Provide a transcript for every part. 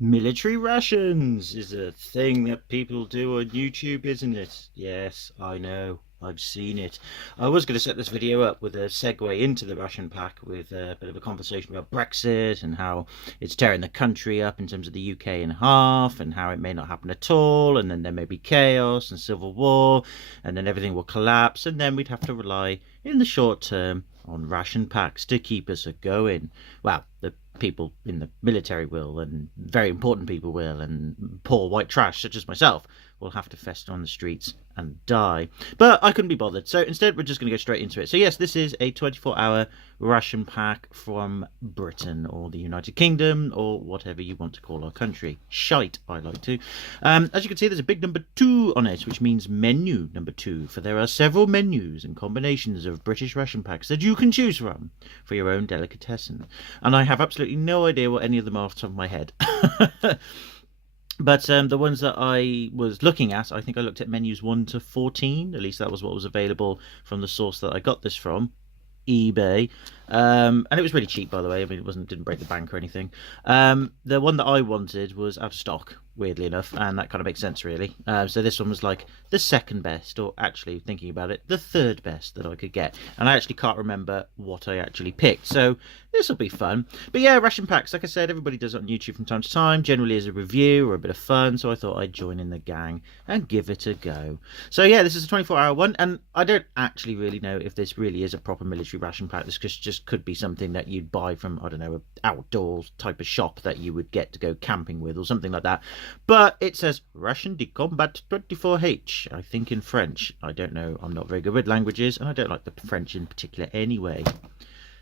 Military rations is a thing that people do on YouTube, isn't it? Yes, I know. I've seen it. I was going to set this video up with a segue into the ration pack with a bit of a conversation about Brexit and how it's tearing the country up in terms of the UK in half and how it may not happen at all, and then there may be chaos and civil war, and then everything will collapse, and then we'd have to rely in the short term on ration packs to keep us going. Well, the people in the military will, and very important people will, and poor white trash such as myself will have to fester on the streets and die. But I couldn't be bothered, so instead we're just going to go straight into it. So yes, this is a 24-hour ration pack from Britain or the United Kingdom or whatever you want to call our country. Shite, I like to. As you can see, there's a big number 2 on it, which means menu number 2, for there are several menus and combinations of British ration packs that you can choose from for your own delicatessen. And I have absolutely no idea what any of them are off the top of my head. But the ones that I was looking at, I think I looked at menus 1 to 14. At least that was what was available from the source that I got this from, eBay. And it was really cheap, by the way. I mean, didn't break the bank or anything. The one that I wanted was out of stock, weirdly enough, and that kind of makes sense, really. So this one was like the second best, or actually, thinking about it, the third best that I could get. And I actually can't remember what I actually picked. So this will be fun. But yeah, ration packs, like I said, everybody does it on YouTube from time to time, generally as a review or a bit of fun. So I thought I'd join in the gang and give it a go. So yeah, this is a 24-hour one, and I don't actually really know if this really is a proper military ration pack. This just could be something that you'd buy from, I don't know, an outdoor type of shop that you would get to go camping with or something like that. But it says Ration de Combat 24H, I think in French. I don't know, I'm not very good with languages, and I don't like the French in particular anyway.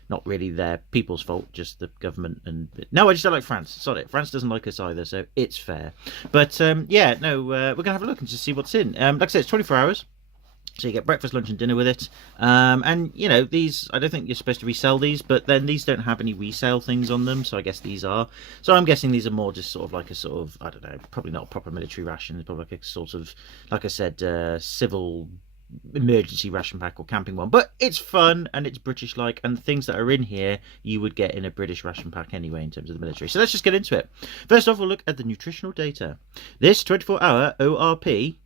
Not really their people's fault, just the government. And no, I just don't like France. Sorry, it. France doesn't like us either, so it's fair. But yeah, no, we're gonna have a look and just see what's in. Like I said, it's 24 hours. So you get breakfast, lunch, and dinner with it. And, you know, these, I don't think you're supposed to resell these, but then these don't have any resale things on them, so I guess these are. So I'm guessing these are more just sort of like a sort of, I don't know, probably not a proper military ration. It's probably like a sort of, like I said, civil emergency ration pack or camping one. But it's fun, and it's British-like, and the things that are in here you would get in a British ration pack anyway in terms of the military. So let's just get into it. First off, we'll look at the nutritional data. This 24-hour ORP,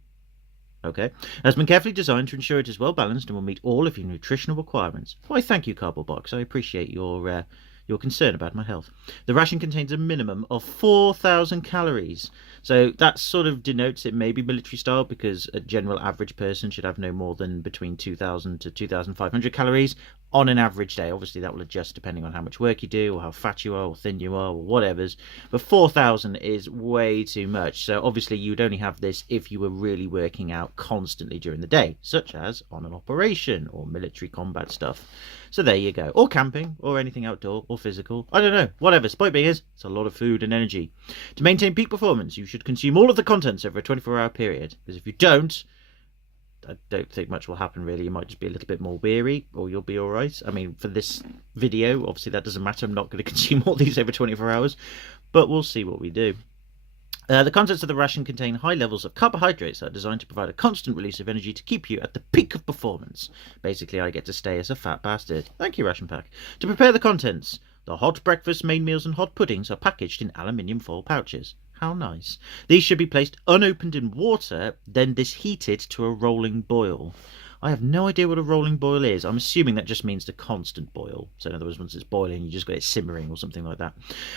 okay, has been carefully designed to ensure it is well balanced and will meet all of your nutritional requirements. Why, thank you, Cardboard Box. I appreciate your concern about my health. The ration contains a minimum of 4,000 calories. So that sort of denotes it may be military style, because a general average person should have no more than between 2,000 to 2,500 calories on an average day. Obviously, that will adjust depending on how much work you do or how fat you are or thin you are or whatever's. But 4,000 is way too much. So obviously, you'd only have this if you were really working out constantly during the day, such as on an operation or military combat stuff. So there you go. Or camping, or anything outdoor, or physical. I don't know. Whatever. Point being is, it's a lot of food and energy. To maintain peak performance, you should consume all of the contents over a 24-hour period. Because if you don't, I don't think much will happen, really. You might just be a little bit more weary, or you'll be all right. I mean, for this video, obviously that doesn't matter. I'm not going to consume all these over 24 hours. But we'll see what we do. The contents of the ration contain high levels of carbohydrates that are designed to provide a constant release of energy to keep you at the peak of performance. Basically, I get to stay as a fat bastard. Thank you, Ration Pack. To prepare the contents, the hot breakfast, main meals and hot puddings are packaged in aluminium foil pouches. How nice. These should be placed unopened in water, then this heated to a rolling boil. I have no idea what a rolling boil is. I'm assuming that just means the constant boil. So in other words, once it's boiling, you just got it simmering or something like that.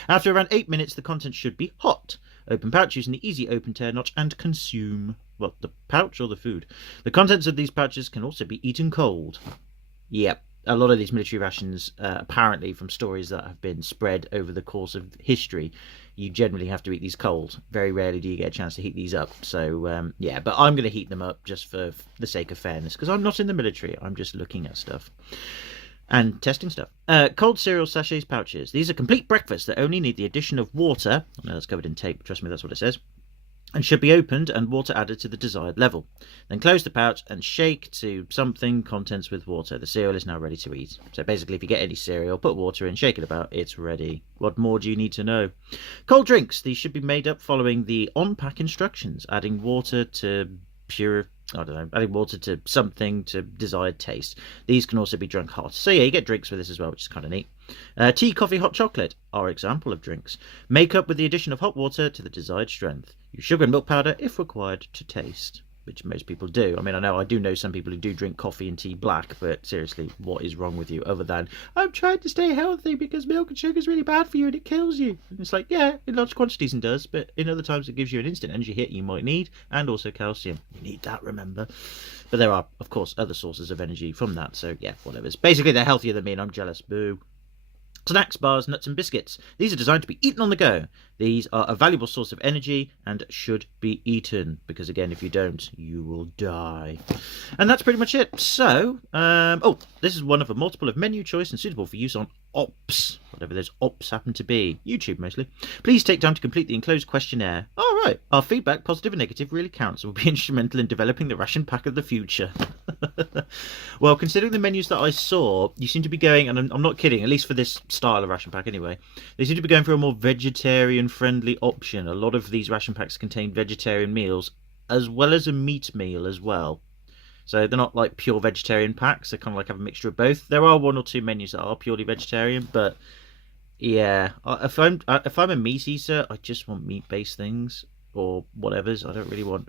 After around 8 minutes, the contents should be hot. Open pouch using the easy open tear notch and consume. What, the pouch or the food? The contents of these pouches can also be eaten cold. Yep. A lot of these military rations, apparently from stories that have been spread over the course of history, you generally have to eat these cold. Very rarely do you get a chance to heat these up. So, yeah, but I'm going to heat them up just for the sake of fairness, because I'm not in the military. I'm just looking at stuff and testing stuff. Cold cereal sachets pouches. These are complete breakfasts that only need the addition of water. I know that's covered in tape, trust me, that's what it says. And should be opened and water added to the desired level. Then close the pouch and shake to something contents with water. The cereal is now ready to eat. So basically, if you get any cereal, put water in, shake it about, it's ready. What more do you need to know? Cold drinks. These should be made up following the on-pack instructions, adding water to adding water to something to desired taste. These can also be drunk hot. So yeah, you get drinks with this as well, which is kind of neat. Tea, coffee, hot chocolate are example of drinks. Make up with the addition of hot water to the desired strength. Use sugar and milk powder if required to taste, which most people do. I mean, I do know some people who do drink coffee and tea black, but seriously, what is wrong with you other than, I'm trying to stay healthy because milk and sugar is really bad for you and it kills you. And it's like, yeah, in large quantities it does, but in other times it gives you an instant energy hit you might need, and also calcium. You need that, remember. But there are, of course, other sources of energy from that, so yeah, whatever. Basically, they're healthier than me and I'm jealous. Boo. Snacks, bars, nuts and biscuits. These are designed to be eaten on the go. These are a valuable source of energy and should be eaten, because again, if you don't, you will die. And that's pretty much it. So, this is one of a multiple of menu choice and suitable for use on ops, whatever those ops happen to be. YouTube mostly. Please take time to complete the enclosed questionnaire. All right. Our feedback, positive and negative, really counts and will be instrumental in developing the ration pack of the future. Well, considering the menus that I saw, you seem to be going, and I'm not kidding, at least for this style of ration pack anyway, they seem to be going for a more vegetarian-friendly option. A lot of these ration packs contain vegetarian meals, as well as a meat meal as well. So they're not like pure vegetarian packs, they kind of like have a mixture of both. There are one or two menus that are purely vegetarian, but yeah, if I'm a meat eater, I just want meat-based things, or whatever's. I don't really want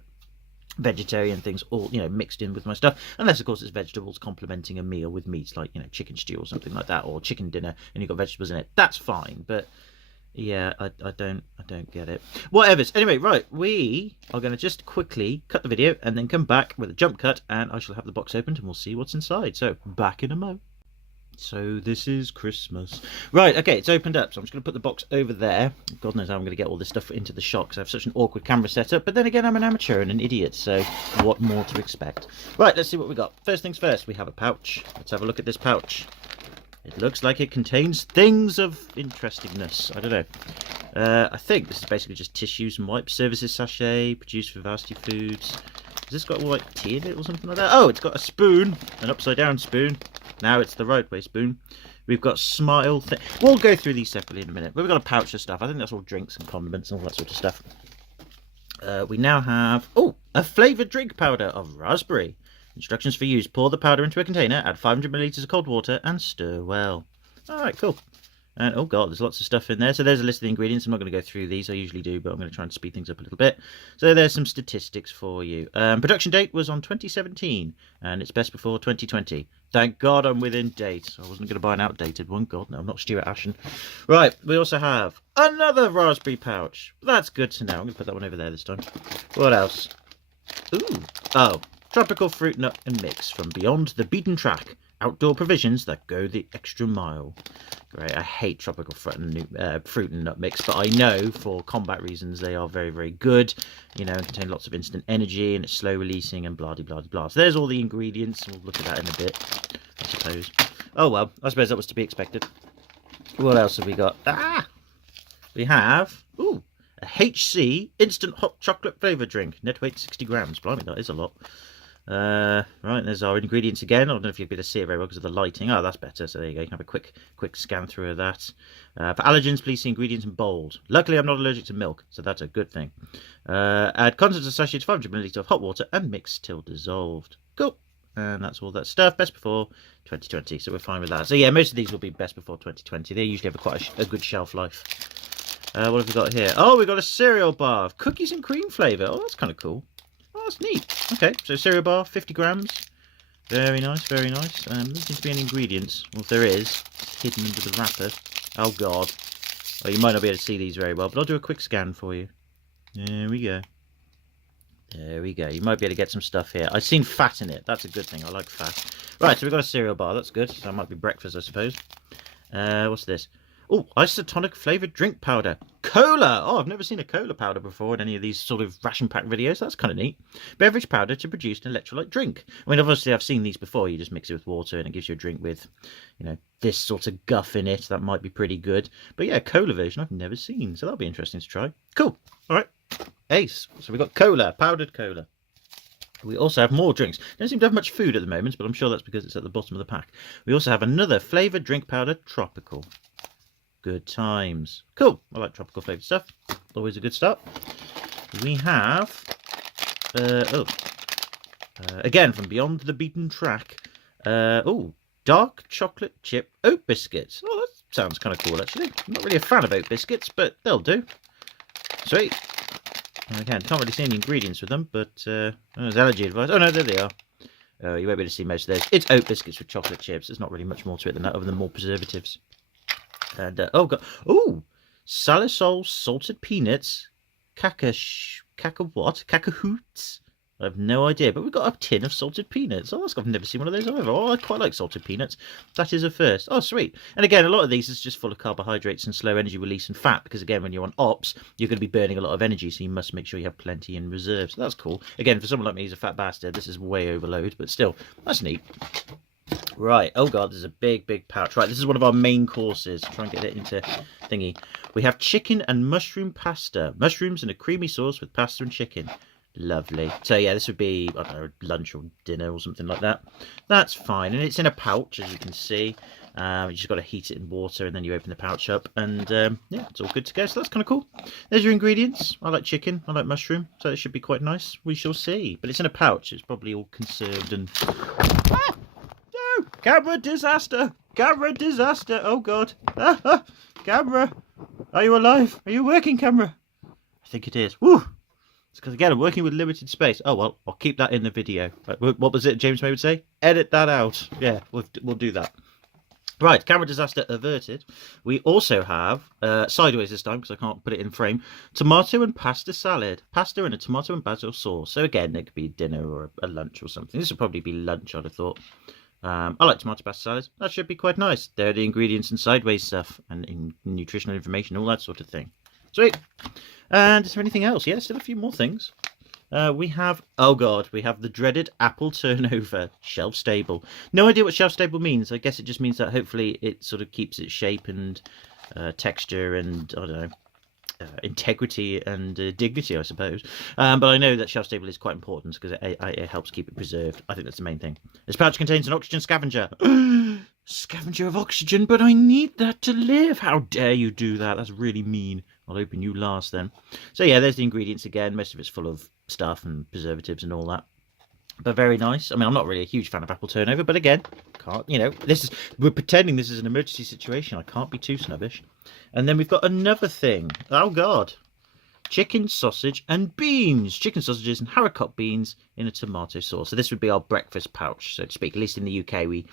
vegetarian things all mixed in with my stuff, unless of course it's vegetables complementing a meal with meats, like chicken stew or something like that, or chicken dinner and you've got vegetables in it. That's fine, but yeah, I don't get it. Whatever's. Anyway, right, we are going to just quickly cut the video and then come back with a jump cut, and I shall have the box opened and we'll see what's inside. So back in a mo. So this is Christmas. Right, okay, it's opened up, so I'm just going to put the box over there. God knows how I'm going to get all this stuff into the shot, because I have such an awkward camera setup, but then again, I'm an amateur and an idiot, so what more to expect? Right, let's see what we got. First things first, we have a pouch. Let's have a look at this pouch. It looks like it contains things of interestingness. I don't know. I think this is basically just tissues and wipes. Services sachet, produced for Varsity Foods. Has this got all like tea in it or something like that? Oh, it's got a spoon, an upside down spoon. Now it's the right way spoon. We've got smile thing. We'll go through these separately in a minute. But we've got a pouch of stuff. I think that's all drinks and condiments and all that sort of stuff. We now have a flavoured drink powder of raspberry. Instructions for use: pour the powder into a container, add 500 millilitres of cold water, and stir well. All right, cool. And oh god, there's lots of stuff in there. So there's a list of the ingredients. I'm not going to go through these. I usually do, but I'm going to try and speed things up a little bit. So there's some statistics for you. Production date was on 2017, and it's best before 2020. Thank God I'm within date. I wasn't going to buy an outdated one. God, no, I'm not Stuart Ashen. Right, we also have another raspberry pouch. That's good to know. I'm going to put that one over there this time. What else? Ooh. Oh, tropical fruit nut and mix from beyond the beaten track. Outdoor provisions that go the extra mile. Great. I hate tropical fruit and nut mix, but I know for combat reasons they are very, very good. And contain lots of instant energy, and it's slow releasing, and blah, blah, blah, blah. So there's all the ingredients. We'll look at that in a bit, I suppose. Oh, well, I suppose that was to be expected. What else have we got? We have, a HC instant hot chocolate flavour drink. Net weight 60 grams. Blimey, that is a lot. Right, there's our ingredients again. I don't know if you'll be able to see it very well because of the lighting. Oh, that's better. So there you go. You can have a quick scan through of that. For allergens, please see ingredients in bold. Luckily, I'm not allergic to milk, so that's a good thing. Add concentrate sachet to 500 millilitres of hot water and mix till dissolved. Cool. And that's all that stuff. Best before 2020. So we're fine with that. So yeah, most of these will be best before 2020. They usually have quite a good shelf life. What have we got here? Oh, we've got a cereal bar of cookies and cream flavour. Oh, that's kind of cool. Oh, that's neat. Okay, so cereal bar, 50 grams. Very nice, very nice. There doesn't seem to be any ingredients. Well, if there is, it's hidden under the wrapper. Oh, God. Well, you might not be able to see these very well, but I'll do a quick scan for you. There we go. There we go. You might be able to get some stuff here. I've seen fat in it. That's a good thing. I like fat. Right, so we've got a cereal bar. That's good. So that might be breakfast, I suppose. What's this? Oh, isotonic flavoured drink powder. Cola! Oh, I've never seen a cola powder before in any of these sort of ration pack videos. That's kind of neat. Beverage powder to produce an electrolyte drink. I mean, obviously, I've seen these before. You just mix it with water and it gives you a drink with, this sort of guff in it. That might be pretty good. But yeah, cola version I've never seen. So that'll be interesting to try. Cool. All right. Ace. So we've got cola, powdered cola. We also have more drinks. Don't seem to have much food at the moment, but I'm sure that's because it's at the bottom of the pack. We also have another flavoured drink powder, tropical. Good times. Cool. I like tropical flavoured stuff. Always a good start. We have, again, from beyond the beaten track. Dark chocolate chip oat biscuits. Oh, sounds kind of cool, actually. I'm not really a fan of oat biscuits, but they'll do. Sweet. And again, can't really see any ingredients with them, but there's allergy advice. Oh, no, there they are. You won't be able to see most of those. It's oat biscuits with chocolate chips. There's not really much more to it than that, other than more preservatives. And, oh, God. Ooh! Salisol salted peanuts. Cacahoots? I have no idea, but we've got a tin of salted peanuts. Oh, I've never seen one of those either. Oh, I quite like salted peanuts. That is a first. Oh, sweet. And again, a lot of these is just full of carbohydrates and slow energy release and fat, because again, when you're on ops, you're going to be burning a lot of energy, so you must make sure you have plenty in reserve. So that's cool. Again, for someone like me who's a fat bastard, this is way overload, but still, that's neat. Right, oh god, there's a big pouch. Right, this is one of our main courses. Try and get it into thingy. We have chicken and mushroom pasta. Mushrooms and a creamy sauce with pasta and chicken. Lovely. So yeah, this would be, I don't know, lunch or dinner or something like that. That's fine. And it's in a pouch, as you can see. You just got to heat it in water, and then you open the pouch up, and yeah, it's all good to go. So that's kind of cool. There's your ingredients. I like chicken. I like mushroom. So it should be quite nice. We shall see. But it's in a pouch. It's probably all conserved and... Ah! No! Camera disaster! Camera disaster! Oh god! Camera! Are you alive? Are you working, camera? I think it is. Woo! It's because, again, I'm working with limited space. Oh, well, I'll keep that in the video. What was it James May would say? Edit that out. Yeah, we'll do that. Right, camera disaster averted. We also have, sideways this time because I can't put it in frame, tomato and pasta salad. Pasta and a tomato and basil sauce. So, again, it could be dinner or a lunch or something. This would probably be lunch, I'd have thought. I like tomato pasta salad. That should be quite nice. There are the ingredients and sideways stuff and in nutritional information, all that sort of thing. Sweet. And is there anything else? Yeah, still a few more things. We have, oh god, we have the dreaded apple turnover, shelf stable. No idea what shelf stable means. I guess it just means that hopefully it sort of keeps its shape and texture and, I don't know, integrity and dignity, I suppose. But I know that shelf stable is quite important because it helps keep it preserved. I think that's the main thing. This pouch contains an oxygen scavenger. Scavenger of oxygen, but I need that to live. How dare you do that? That's really mean. I'll open you last then. So yeah, there's the ingredients again. Most of it's full of stuff and preservatives and all that. But very nice. I mean, I'm not really a huge fan of apple turnover, but again, can't, you know, we're pretending this is an emergency situation. I can't be too snobbish. And then we've got another thing. Oh god. Chicken, sausage and beans. Chicken sausages and haricot beans in a tomato sauce. So this would be our breakfast pouch, so to speak. At least in the UK, we,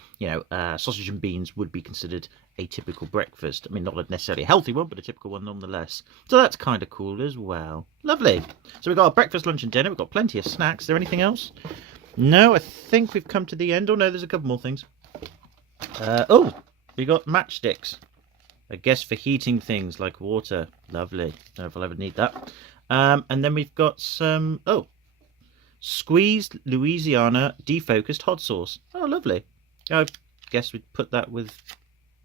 sausage and beans would be considered a typical breakfast. I mean, not necessarily a healthy one, but a typical one nonetheless. So that's kind of cool as well. Lovely. So we've got our breakfast, lunch and dinner. We've got plenty of snacks. Is there anything else? No, I think we've come to the end. Oh no, there's a couple more things. We got matchsticks. I guess for heating things like water. Lovely. Don't know if I'll ever need that. And then we've got some, squeezed Louisiana defocused hot sauce. Oh, lovely. I guess we'd put that with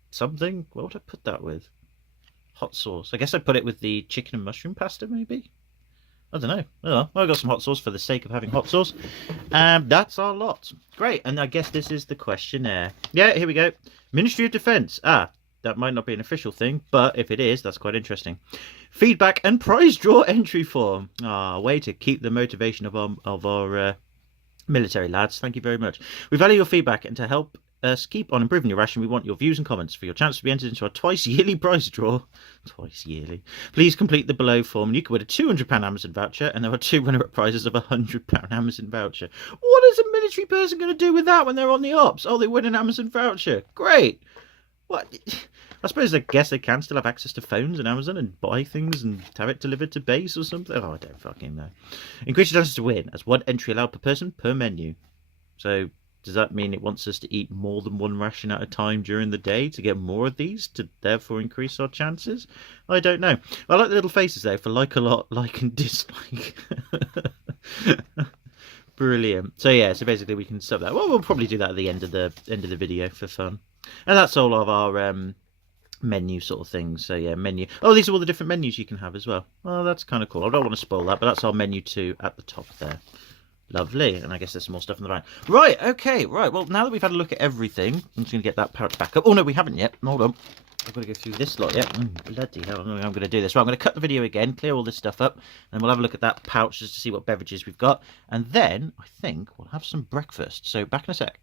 something. What would I put that with? Hot sauce. I guess I'd put it with the chicken and mushroom pasta, maybe? I don't know. Oh, well, I got some hot sauce for the sake of having hot sauce. That's our lot. Great. And I guess this is the questionnaire. Yeah, here we go. Ministry of Defence. That might not be an official thing, but if it is, that's quite interesting. Feedback and prize draw entry form. Way to keep the motivation of our military lads. Thank you very much. We value your feedback, and to help us keep on improving your ration, we want your views and comments for your chance to be entered into our twice-yearly prize draw. Twice yearly. Please complete the below form, and you can win a £200 Amazon voucher, and there are 2 runner-up prizes of a £100 Amazon voucher. What is a military person going to do with that when they're on the ops? Oh, they win an Amazon voucher. Great. What? I guess they can still have access to phones and Amazon and buy things and have it delivered to base or something. Oh, I don't fucking know. Increase your chances to win as 1 entry allowed per person per menu. So does that mean it wants us to eat more than 1 ration at a time during the day to get more of these to therefore increase our chances? I don't know. I like the little faces though for like a lot, like and dislike. Brilliant. So yeah, so basically we can sub that. Well, we'll probably do that at the end of the video for fun. And that's all of our menu sort of things. So yeah, menu. Oh, these are all the different menus you can have as well. Oh, that's kind of cool. I don't want to spoil that, but that's our menu 2 at the top there. Lovely. And I guess there's some more stuff in the back. Right, okay, right. Well, now that we've had a look at everything, I'm just going to get that pouch back up. Oh, no, we haven't yet. Hold on. I've got to go through this lot yet. Bloody hell, I don't know how I'm going to do this. Right, I'm going to cut the video again, clear all this stuff up, and we'll have a look at that pouch just to see what beverages we've got. And then, I think, we'll have some breakfast. So, back in a sec.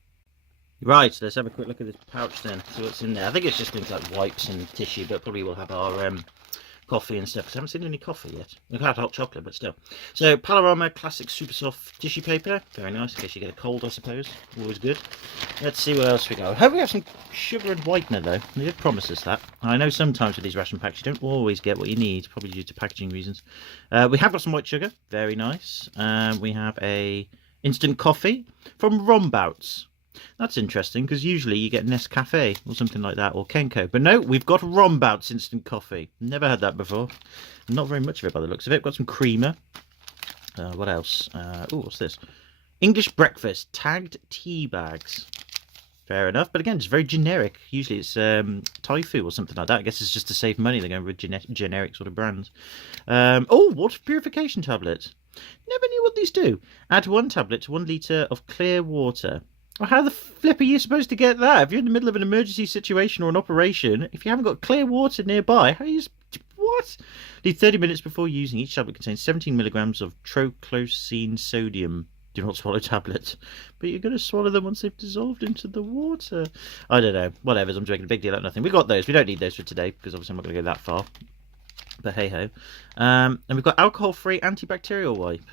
Right, so let's have a quick look at this pouch then, see what's in there. I think it's just things like wipes and tissue, but probably we'll have our coffee and stuff, because I haven't seen any coffee yet. We've had hot chocolate, but still. So, Panorama Classic Super Soft Tissue Paper. Very nice, in case you get a cold, I suppose. Always good. Let's see what else we got. I hope we have some sugar and whitener, though. They did promise us that. I know sometimes with these ration packs, you don't always get what you need, probably due to packaging reasons. We have got some white sugar. Very nice. We have a instant coffee from Rombouts. That's interesting, because usually you get Nescafe or something like that, or Kenko. But no, we've got Rombouts instant coffee. Never had that before. Not very much of it by the looks of it. Got some creamer. What else? Oh, what's this? English breakfast tagged tea bags. Fair enough, but again, it's very generic. Usually it's Taifu or something like that. I guess it's just to save money. They're going with generic sort of brands. Oh, water purification tablets. Never knew what these do. Add 1 tablet to 1 litre of clear water. Well, how the flip are you supposed to get that? If you're in the middle of an emergency situation or an operation, if you haven't got clear water nearby, how are you... What? Leave 30 minutes before using. Each tablet contains 17 milligrams of trochlosine sodium. Do not swallow tablets. But you're going to swallow them once they've dissolved into the water. I don't know. Whatever. I'm making a big deal out of nothing. We got those. We don't need those for today, because obviously I'm not going to go that far. But hey-ho. And we've got alcohol-free antibacterial wipe.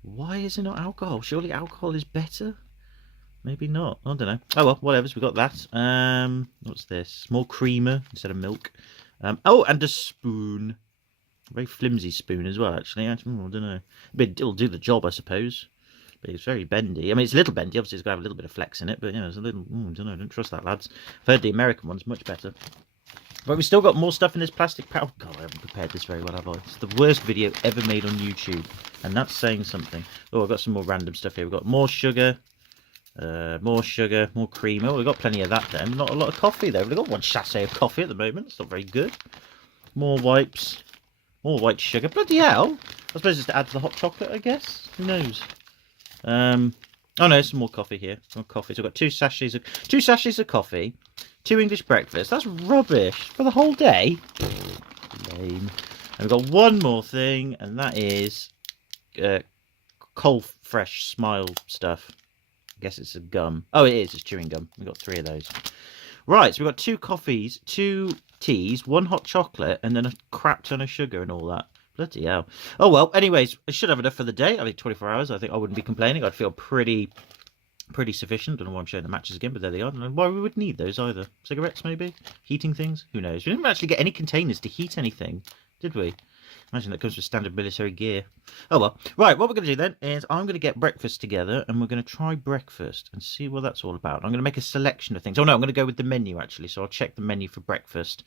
Why is it not alcohol? Surely alcohol is better? Maybe not. I don't know. Oh well, whatever. So we got that. What's this? More creamer instead of milk. Oh, and a spoon. A very flimsy spoon as well, actually. I don't know. It'll do the job, I suppose. But it's very bendy. I mean, it's a little bendy. Obviously, it's got to have a little bit of flex in it. But, you know, it's a little... I don't know. Don't trust that, lads. I've heard the American one's much better. But we've still got more stuff in this plastic pouch. Oh, God, I haven't prepared this very well, have I? It's the worst video ever made on YouTube. And that's saying something. Oh, I've got some more random stuff here. We've got more sugar. More sugar, more cream. Oh, we've got plenty of that then. Not a lot of coffee though. We've got 1 sachet of coffee at the moment. It's not very good. More wipes. More white sugar. Bloody hell. I suppose it's to add to the hot chocolate, I guess. Who knows? Oh no, some more coffee here. More coffee. So we've got 2 sachets of coffee. 2 English breakfasts. That's rubbish. For the whole day? Lame. And we've got 1 more thing, and that is Cold Fresh Smile stuff. I guess it's a gum. Oh, it is. It's chewing gum. We've got 3 of those. Right, so we've got 2 coffees, 2 teas, 1 hot chocolate, and then a crap ton of sugar and all that. Bloody hell. Oh, well, anyways, I should have enough for the day. I think 24 hours, I think I wouldn't be complaining. I'd feel pretty sufficient. Don't know why I'm showing the matches again, but there they are. I don't know why we would need those either. Cigarettes, maybe? Heating things? Who knows? We didn't actually get any containers to heat anything, did we? Imagine that comes with standard military gear. Oh well. Right, what we're going to do then is I'm going to get breakfast together and we're going to try breakfast and see what that's all about. I'm going to make a selection of things. Oh no, I'm going to go with the menu actually. So I'll check the menu for breakfast.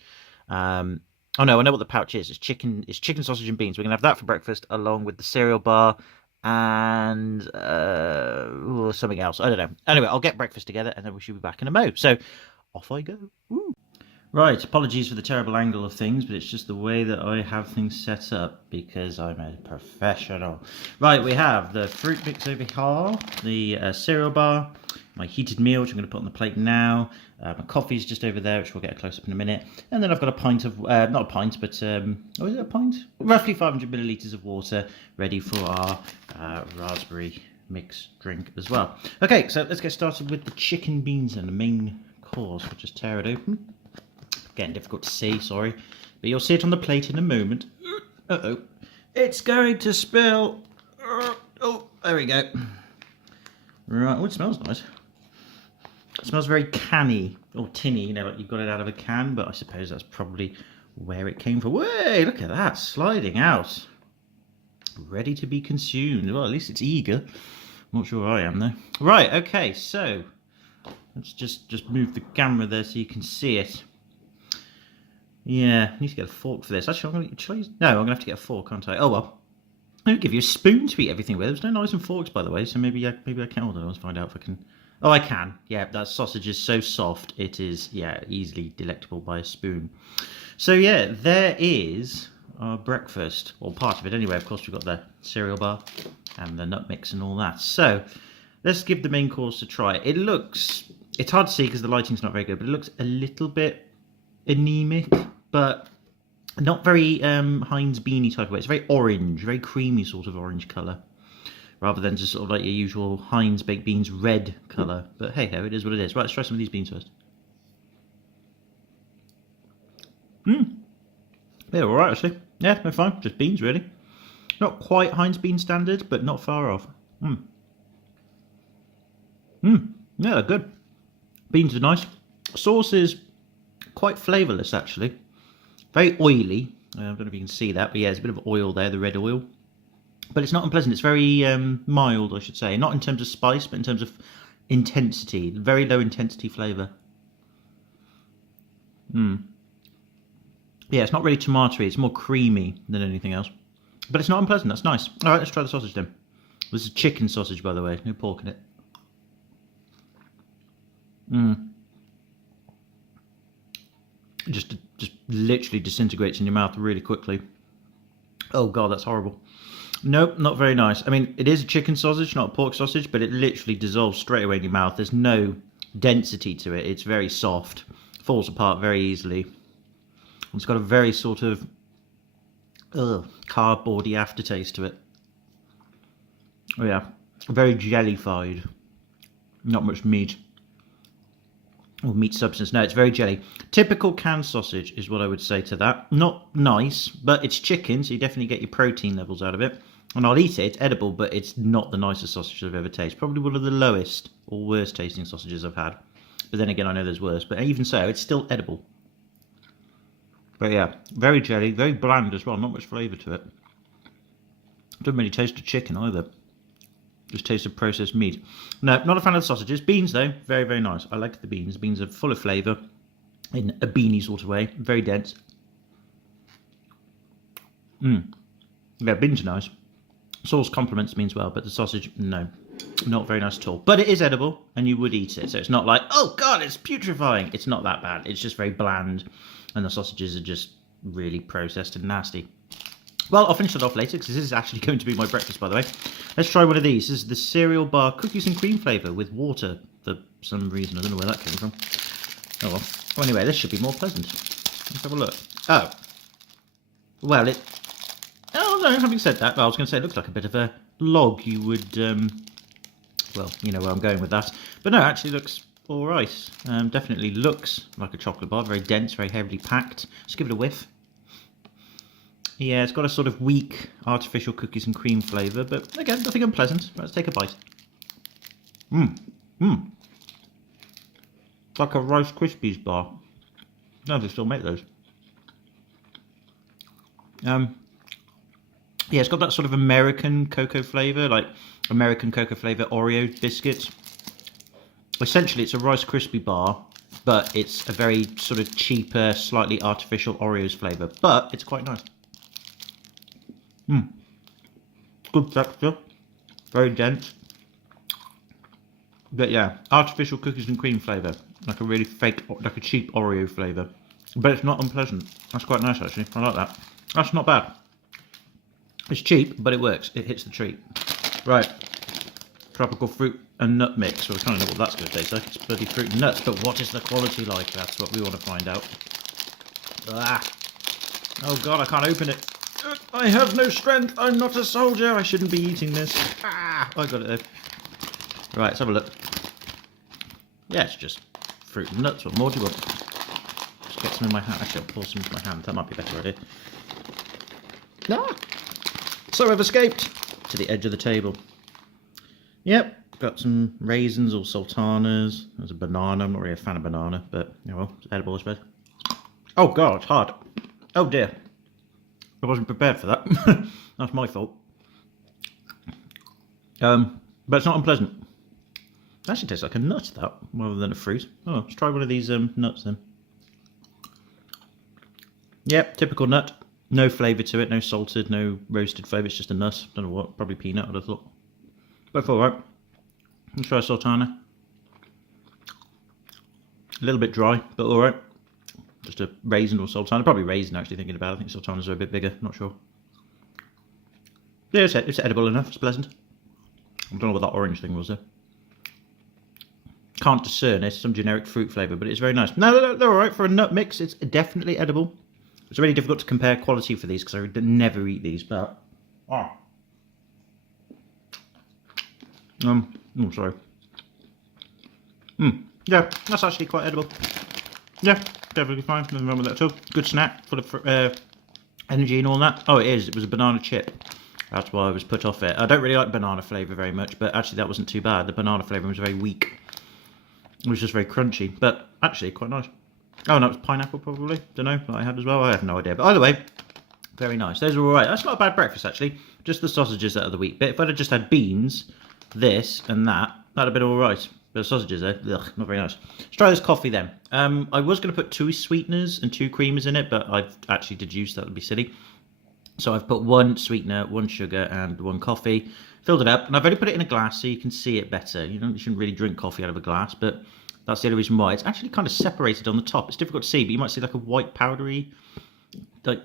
Oh no, I know what the pouch is. It's chicken, sausage and beans. We're going to have that for breakfast along with the cereal bar and something else. I don't know. Anyway, I'll get breakfast together and then we should be back in a mo. So off I go. Woo. Right, apologies for the terrible angle of things, but it's just the way that I have things set up because I'm a professional. Right, we have the fruit mix over here, the cereal bar, my heated meal, which I'm going to put on the plate now, my coffee's just over there, which we'll get a close-up in a minute, and then I've got a pint of, not a pint, but, oh, is it a pint? Roughly 500 millilitres of water ready for our raspberry mix drink as well. Okay, so let's get started with the chicken beans and the main course. We'll just tear it open. Again, difficult to see, sorry. But you'll see it on the plate in a moment. Uh-oh. It's going to spill. Oh, there we go. Right, oh, it smells nice. It smells very canny, or tinny, you know, like you've got it out of a can, but I suppose that's probably where it came from. Way, look at that, sliding out. Ready to be consumed. Well, at least it's eager. I'm not sure I am, though. Right, okay, so let's just move the camera there so you can see it. Yeah, I need to get a fork for this. Actually, I'm going to have to get a fork, can't I? Oh, well. I'll give you a spoon to eat everything with. There's no knives and forks, by the way, so maybe I can. Hold on, let's find out if I can. Oh, I can. Yeah, that sausage is so soft, it is, yeah, easily delectable by a spoon. So, yeah, there is our breakfast, or part of it anyway. Of course, we've got the cereal bar and the nut mix and all that. So, let's give the main course a try. It's hard to see because the lighting's not very good, but it looks a little bit anemic, but not very Heinz beanie type of way. It's very orange, very creamy sort of orange colour. rather than just sort of like your usual Heinz baked beans red colour. But hey ho, it is what it is. Right, let's try some of these beans first. They're alright actually. Yeah, they're fine. Just beans really. Not quite Heinz bean standard, but not far off. Yeah, they're good. Beans are nice. Sauce is quite flavourless actually. Very oily. I don't know if you can see that, but yeah, there's a bit of oil there, the red oil. But it's not unpleasant. It's very mild, I should say. Not in terms of spice, but in terms of intensity. Very low intensity flavour. Yeah, it's not really tomatoey. It's more creamy than anything else. But it's not unpleasant. That's nice. All right, let's try the sausage then. This is chicken sausage, by the way. No pork in it. Just literally disintegrates in your mouth really quickly. Oh god, that's horrible. Nope, not very nice. I mean, it is a chicken sausage, not a pork sausage, but it literally dissolves straight away in your mouth. There's no density to it. It's very soft, falls apart very easily. It's got a very sort of cardboardy aftertaste to it. Oh yeah, very jellified. Not much meat. Or meat substance. No, it's very jelly. Typical canned sausage is what I would say to that. Not nice, but it's chicken, so you definitely get your protein levels out of it. And I'll eat it, it's edible, but it's not the nicest sausage I've ever tasted. Probably one of the lowest or worst tasting sausages I've had. But then again, I know there's worse. But even so, it's still edible. But yeah, very jelly, very bland as well. Not much flavour to it. Doesn't really taste of chicken either. Just taste of processed meat. No, not a fan of the sausages. Beans though, very, very nice. I like the beans. Beans are full of flavour in a beanie sort of way. Very dense. Yeah, beans are nice. Sauce complements beans well, but the sausage, no. Not very nice at all. But it is edible and you would eat it. So it's not like, oh god, it's putrefying. It's not that bad. It's just very bland and the sausages are just really processed and nasty. Well, I'll finish that off later because this is actually going to be my breakfast, by the way. Let's try one of these. This is the cereal bar cookies and cream flavour with water for some reason. I don't know where that came from. Oh well. Well, anyway, this should be more pleasant. Let's have a look. Oh. Well, it... Oh, no, having said that, I was going to say it looks like a bit of a log you would... Well, you know where I'm going with that. But no, it actually looks alright. Definitely looks like a chocolate bar. Very dense, very heavily packed. Just give it a whiff. Yeah, it's got a sort of weak artificial cookies and cream flavour, but again, nothing unpleasant. Let's take a bite. It's like a Rice Krispies bar. No, they still make those. Yeah, it's got that sort of American cocoa flavour, like American cocoa flavour Oreo biscuits. Essentially, it's a Rice Krispie bar, but it's a very sort of cheaper, slightly artificial Oreos flavour, but it's quite nice. Good texture, very dense. But yeah, artificial cookies and cream flavour, like a really fake, like a cheap Oreo flavour. But it's not unpleasant. That's quite nice actually. I like that. That's not bad. It's cheap, but it works. It hits the treat. Right, tropical fruit and nut mix. Well, I kind of know what that's going to taste like. It's bloody fruit and nuts, but what is the quality like? That's what we want to find out. Ah. Oh god, I can't open it. I have no strength. I'm not a soldier. I shouldn't be eating this. Ah, I got it there. Right, let's have a look. Yeah, it's just fruit and nuts. What more do you want? Just get some in my hand. Actually, I'll pour some into my hand. That might be a better idea. Ah! So I've escaped to the edge of the table. Yep, got some raisins or sultanas. There's a banana. I'm not really a fan of banana, but oh well, it's edible, I suppose. Oh god, it's hard. Oh dear. I wasn't prepared for that. That's my fault. But it's not unpleasant. It actually tastes like a nut, that, rather than a fruit. Oh, let's try one of these nuts then. Yep, typical nut. No flavour to it, no salted, no roasted flavour. It's just a nut. Don't know what, probably peanut, I'd have thought. Both alright. Let's try a sultana. A little bit dry, but alright. Just a raisin or sultana. Probably raisin, actually, thinking about it. I think sultanas are a bit bigger. Not sure. Yeah, it's edible enough. It's pleasant. I don't know what that orange thing was, though. Can't discern. It's some generic fruit flavour, but it's very nice. No, they're alright. For a nut mix, it's definitely edible. It's really difficult to compare quality for these, because I would never eat these, but... Oh. Oh, sorry. Yeah, that's actually quite edible. Yeah, definitely fine. Nothing wrong with that at all. Good snack, full of energy and all that. Oh, it is. It was a banana chip. That's why I was put off it. I don't really like banana flavour very much, but actually that wasn't too bad. The banana flavour was very weak. It was just very crunchy, but actually quite nice. Oh, and that was pineapple probably. Don't know what I had as well. I have no idea. But either way, very nice. Those are all right. That's not a bad breakfast actually. Just the sausages that are the weak bit. If I'd have just had beans, this and that'd have been all right. But the sausages though, ugh, not very nice. Let's try this coffee then. I was going to put 2 sweeteners and 2 creamers in it, but I've actually deduced that would be silly. So I've put 1 sweetener, 1 sugar, and 1 coffee. Filled it up, and I've only put it in a glass so you can see it better. You shouldn't really drink coffee out of a glass, but that's the only reason why. It's actually kind of separated on the top. It's difficult to see, but you might see like a white powdery, like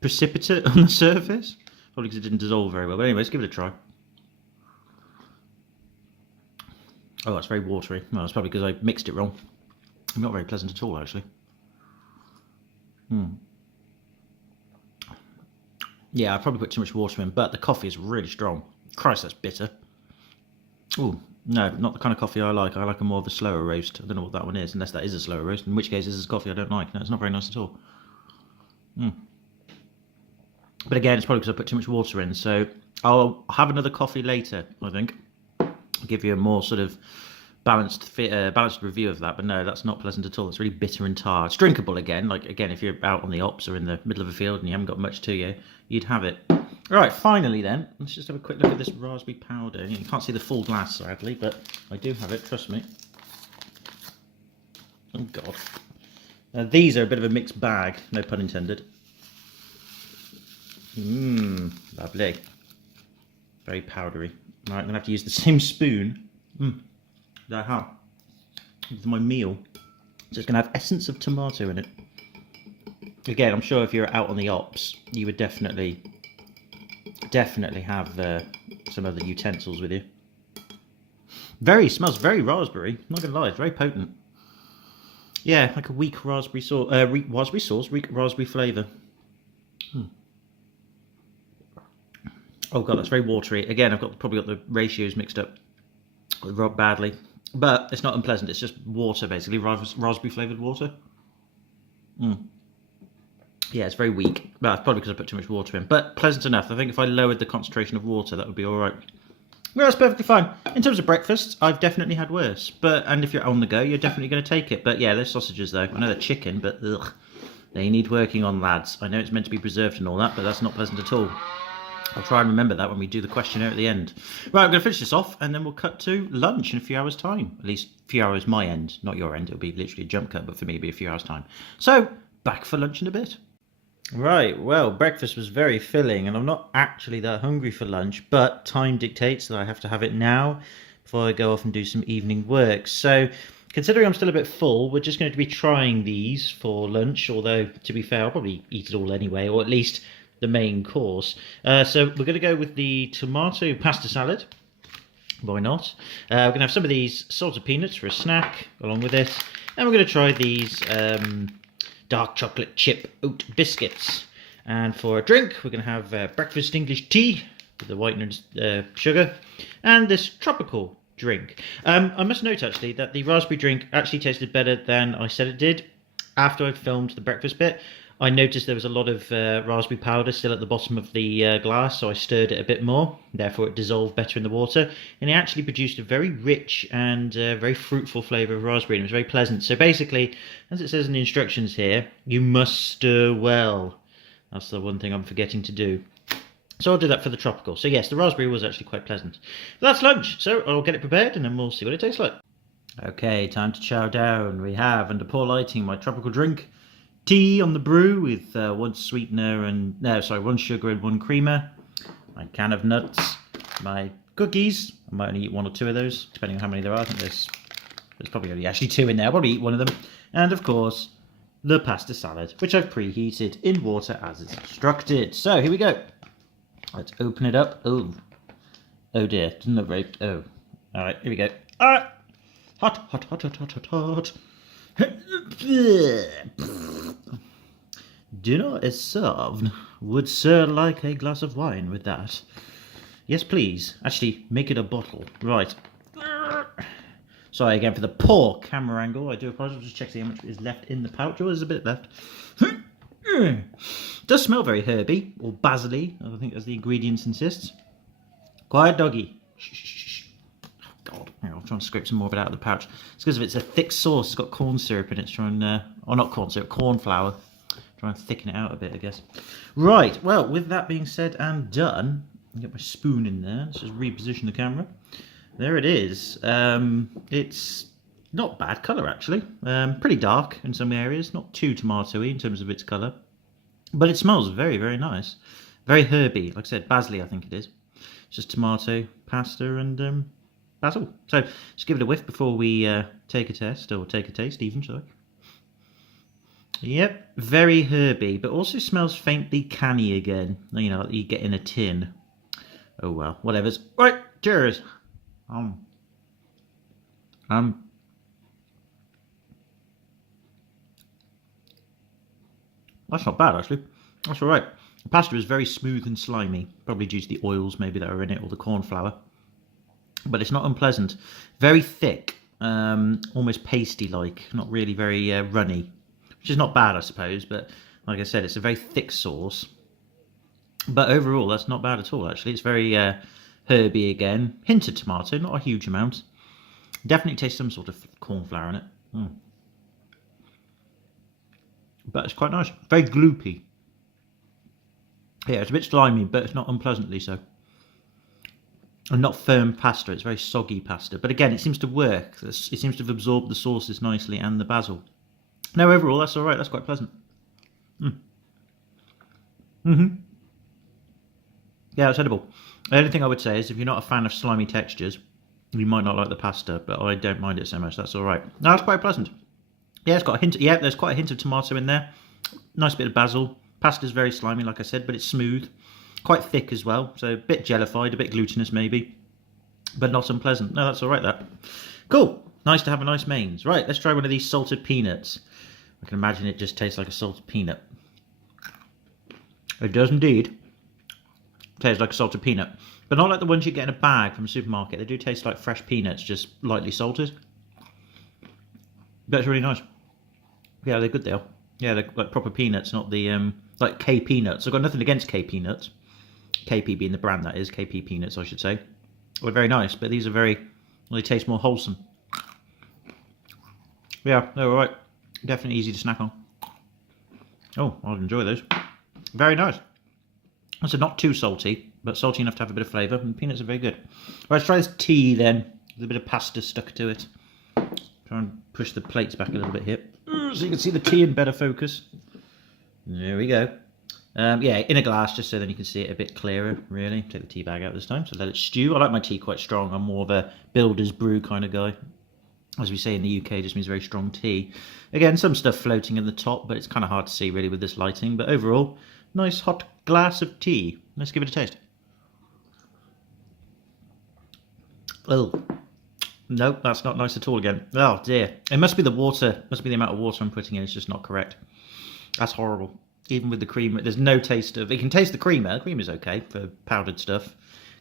precipitate on the surface. Probably because it didn't dissolve very well. But anyway, let's give it a try. Oh, that's very watery. Well, that's probably because I mixed it wrong. Not very pleasant at all, actually. Yeah, I probably put too much water in, but the coffee is really strong. Christ, that's bitter. Ooh, no, not the kind of coffee I like. I like a more of a slower roast. I don't know what that one is, unless that is a slower roast, in which case this is coffee I don't like. No, it's not very nice at all. But again, it's probably because I put too much water in, so I'll have another coffee later, I think. I'll give you a more sort of balanced review of that, but no, that's not pleasant at all. It's really bitter and tart. It's drinkable again, like again, if you're out on the ops or in the middle of a field and you haven't got much to you, you'd have it. Right, finally then, let's just have a quick look at this raspberry powder. You can't see the full glass, sadly, but I do have it, trust me. Oh God. These are a bit of a mixed bag, no pun intended. Lovely. Very powdery. Right, I'm going to have to use the same spoon that I have with my meal. So it's going to have essence of tomato in it. Again, I'm sure if you're out on the ops, you would definitely have some other utensils with you. Smells very raspberry. I'm not going to lie, it's very potent. Yeah, like a weak raspberry sauce, weak raspberry flavour. Oh God, that's very watery. Again, I've probably got the ratios mixed up badly, but it's not unpleasant. It's just water, basically, raspberry flavoured water. Yeah, it's very weak. Well, it's probably because I put too much water in, but pleasant enough. I think if I lowered the concentration of water, that would be all right. Well, that's perfectly fine. In terms of breakfast, I've definitely had worse. And if you're on the go, you're definitely going to take it. But yeah, those sausages, though, I know they're chicken, but ugh, they need working on, lads. I know it's meant to be preserved and all that, but that's not pleasant at all. I'll try and remember that when we do the questionnaire at the end. Right, I'm going to finish this off, and then we'll cut to lunch in a few hours' time. At least a few hours my end, not your end. It'll be literally a jump cut, but for me, it'll be a few hours' time. So, back for lunch in a bit. Right, well, breakfast was very filling, and I'm not actually that hungry for lunch, but time dictates that I have to have it now before I go off and do some evening work. So, considering I'm still a bit full, we're just going to be trying these for lunch, although, to be fair, I'll probably eat it all anyway, or at least the main course. So we're going to go with the tomato pasta salad. Why not? We're going to have some of these salted peanuts for a snack along with it. And we're going to try these dark chocolate chip oat biscuits. And for a drink, we're going to have breakfast English tea with the whitening sugar. And this tropical drink. I must note actually that the raspberry drink actually tasted better than I said it did. After I'd filmed the breakfast bit, I noticed there was a lot of raspberry powder still at the bottom of the glass, so I stirred it a bit more. Therefore, it dissolved better in the water, and it actually produced a very rich and very fruitful flavour of raspberry, and it was very pleasant. So basically, as it says in the instructions here, you must stir well. That's the one thing I'm forgetting to do. So I'll do that for the tropical. So yes, the raspberry was actually quite pleasant. But that's lunch, so I'll get it prepared, and then we'll see what it tastes like. Okay, time to chow down. We have, under poor lighting, my tropical drink. Tea on the brew with 1 sweetener and 1 sugar and 1 creamer. My can of nuts, my cookies. I might only eat 1 or 2 of those, depending on how many there are. I think there's probably only actually 2 in there. I'll probably eat 1 of them. And of course, the pasta salad, which I've preheated in water as is instructed. So here we go. Let's open it up. Oh dear, doesn't look very. Oh, all right, here we go. All right, hot. Dinner is served. Would sir like a glass of wine with that? Yes, please. Actually, make it a bottle. Right. Sorry again for the poor camera angle. I do apologise. I'll just check see how much is left in the pouch. Oh, there's a bit left. Does smell very herby or basil-y, I think as the ingredients insist. Quiet doggy. Shh, shh, shh. Oh, God. Here, I'll try and scrape some more of it out of the pouch. It's because it's a thick sauce. It's got corn syrup in it. It's trying, or not corn syrup, corn flour. Try and thicken it out a bit, I guess. Right. Well, with that being said and done, I'll get my spoon in there. Let's just reposition the camera. There it is. It's not bad colour, actually. Pretty dark in some areas. Not too tomatoey in terms of its colour. But it smells very, very nice. Very herby. Like I said, basil-y, I think it is. It's just tomato, pasta, and basil. So, just give it a whiff before we take a test, or take a taste even, shall I? Yep, very herby, but also smells faintly canny again. You know, like you get in a tin. Oh well, whatever's. Right, cheers! That's not bad, actually. That's alright. The pasta is very smooth and slimy, probably due to the oils maybe that are in it, or the corn flour. But it's not unpleasant. Very thick, almost pasty-like, not really very runny. Which is not bad, I suppose, but like I said, it's a very thick sauce. But overall, that's not bad at all, actually. It's very herby again. Hint of tomato, not a huge amount. Definitely tastes some sort of corn flour in it. But it's quite nice. Very gloopy. Yeah, it's a bit slimy, but it's not unpleasantly so. And not firm pasta, it's very soggy pasta. But again, it seems to work. It seems to have absorbed the sauces nicely and the basil. No, overall, that's alright. That's quite pleasant. Yeah, it's edible. The only thing I would say is if you're not a fan of slimy textures, you might not like the pasta, but I don't mind it so much. That's alright. No, it's quite pleasant. Yeah, it's got a hint. Yeah, there's quite a hint of tomato in there. Nice bit of basil. Pasta's very slimy, like I said, but it's smooth. Quite thick as well, so a bit jellified, a bit glutinous maybe, but not unpleasant. No, that's alright, that. Cool. Nice to have a nice mains. Right, let's try one of these salted peanuts. I can imagine it just tastes like a salted peanut. It does indeed. Tastes like a salted peanut. But not like the ones you get in a bag from a supermarket. They do taste like fresh peanuts, just lightly salted. But it's really nice. Yeah, they're good, they are. Yeah, they're like proper peanuts, not the, like K peanuts. I've got nothing against K peanuts. KP being the brand, that is. KP peanuts, I should say. They're very nice, but these are very, well, they taste more wholesome. Yeah, they're alright. Definitely easy to snack on. Oh, I'll enjoy those. Very nice. So not too salty, but salty enough to have a bit of flavour. And peanuts are very good. Right, let's try this tea then. With a bit of pasta stuck to it. Try and push the plates back a little bit here. So you can see the tea in better focus. There we go. Yeah, in a glass, just so then you can see it a bit clearer, really. Take the tea bag out this time, so let it stew. I like my tea quite strong. I'm more of a builder's brew kind of guy. As we say in the UK, just means very strong tea. Again, some stuff floating in the top, but it's kind of hard to see really with this lighting. But overall, nice hot glass of tea. Let's give it a taste. Oh, no, that's not nice at all again. Oh dear. It must be the water, must be the amount of water I'm putting in. It's just not correct. That's horrible. Even with the cream, there's no taste of... You can taste the creamer. The cream is okay for powdered stuff.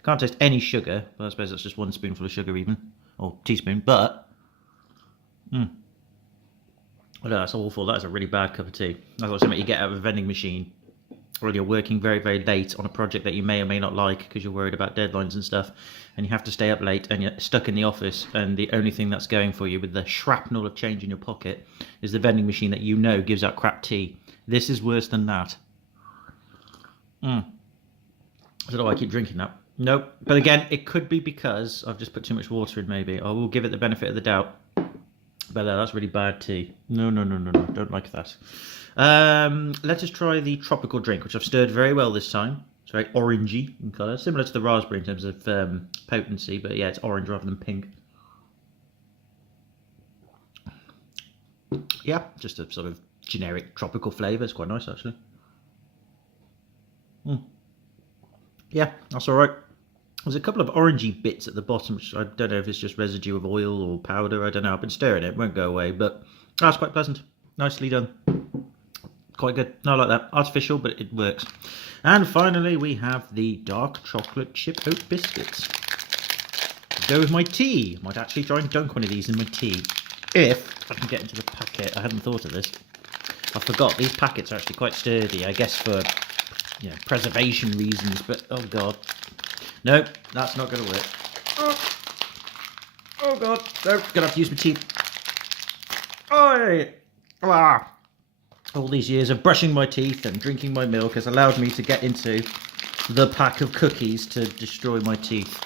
Can't taste any sugar. Well, I suppose that's just one spoonful of sugar even. Or teaspoon, but... Oh, that's awful. That is a really bad cup of tea. That's like something you get out of a vending machine. Or you're working very, very late on a project that you may or may not like because you're worried about deadlines and stuff. And you have to stay up late and you're stuck in the office. And the only thing that's going for you with the shrapnel of change in your pocket is the vending machine that you know gives out crap tea. This is worse than that. I don't know why I keep drinking that. Nope. But again, it could be because I've just put too much water in maybe. I will give it the benefit of the doubt. But that's really bad tea. No. Don't like that. Let us try the tropical drink, which I've stirred very well this time. It's very orangey in colour. Similar to the raspberry in terms of potency. But yeah, it's orange rather than pink. Yeah, just a sort of generic tropical flavour. It's quite nice actually. Yeah, that's alright. There's a couple of orangey bits at the bottom, which I don't know if it's just residue of oil or powder. I don't know. I've been stirring it. It won't go away, but that's quite pleasant. Nicely done. Quite good. No, I like that. Artificial, but it works. And finally, we have the dark chocolate chip oat biscuits. Go with my tea. Might actually try and dunk one of these in my tea. If I can get into the packet. I hadn't thought of this. I forgot. These packets are actually quite sturdy, I guess for preservation reasons, but oh god. No, that's not going to work. Oh god. No, going to have to use my teeth. Oh, ah. All these years of brushing my teeth and drinking my milk has allowed me to get into the pack of cookies to destroy my teeth.